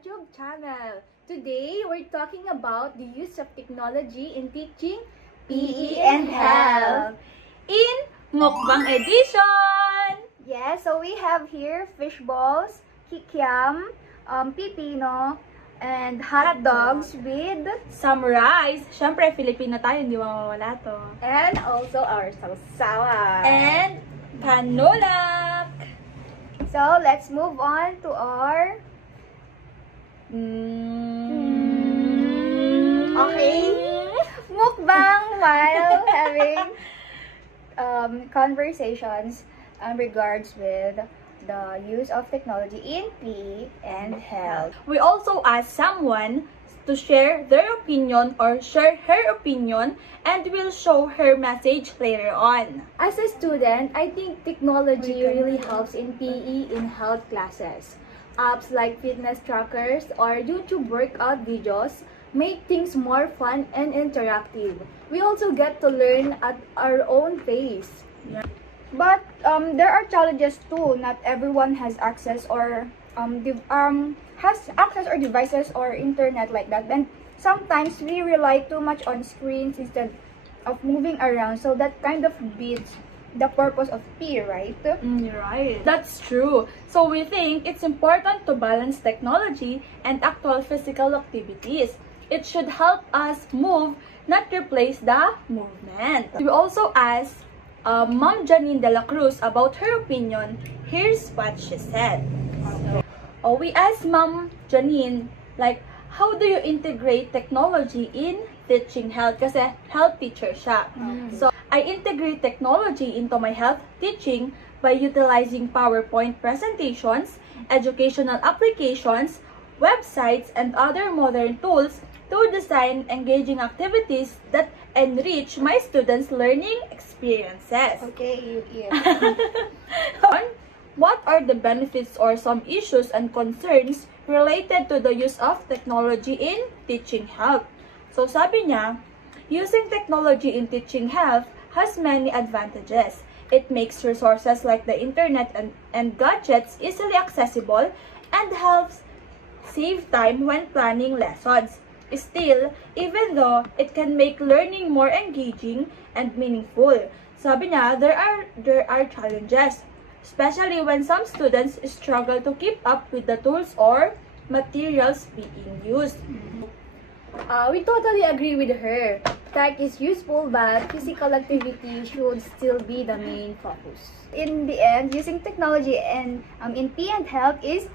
YouTube channel. Today, we're talking about the use of technology in teaching PE and health in Mukbang Edition! Yes, so we have here fish balls, kikiam, pipino, and hot dogs with some rice. Syempre, Filipino tayo, hindi mawawala to. And also our sausawan. And panulak! So, let's move on to our okay, mukbang while having conversations in regards with the use of technology in PE and health. We also asked someone to share their opinion or share her opinion, and we'll show her message later on. As a student, I think technology really helps in PE in health classes. Apps like fitness trackers or YouTube workout videos make things more fun and interactive. We also get to learn at our own pace. Yeah. But there are challenges too. Not everyone has access or devices or internet like that. And sometimes we rely too much on screens instead of moving around. So that kind of beats the purpose of PE, right? You're right. That's true. So we think it's important to balance technology and actual physical activities. It should help us move, not replace the movement. We also asked Ma'am Janine de la Cruz about her opinion. Here's what she said. We asked Ma'am Janine, like, how do you integrate technology in teaching health? Kasi health teacher siya. So, I integrate technology into my health teaching by utilizing PowerPoint presentations, educational applications, websites, and other modern tools to design engaging activities that enrich my students' learning experiences. Okay, What are the benefits or some issues and concerns related to the use of technology in teaching health? So sabi niya, using technology in teaching health has many advantages. It makes resources like the internet and gadgets easily accessible and helps save time when planning lessons. Still, even though it can make learning more engaging and meaningful, sabi niya, there are challenges, especially when some students struggle to keep up with the tools or materials being used. We totally agree with her. Tech is useful, but physical activity should still be the main focus. In the end, using technology and in PE and health is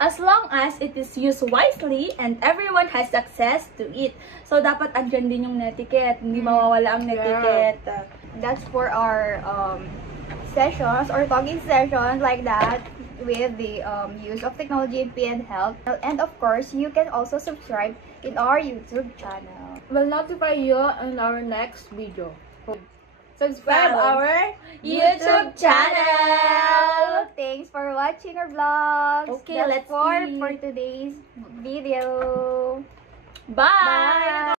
as long as it is used wisely and everyone has access to it. So, dapat andyan din yung netiquette. Hindi mawawala ang netiquette. That's for our sessions or talking sessions like that with the use of technology in PE and health. And of course, you can also subscribe in our YouTube channel. We'll notify you in our next video. Subscribe our YouTube channel. Thanks for watching our vlogs. Okay, That's let's for today's video. Bye!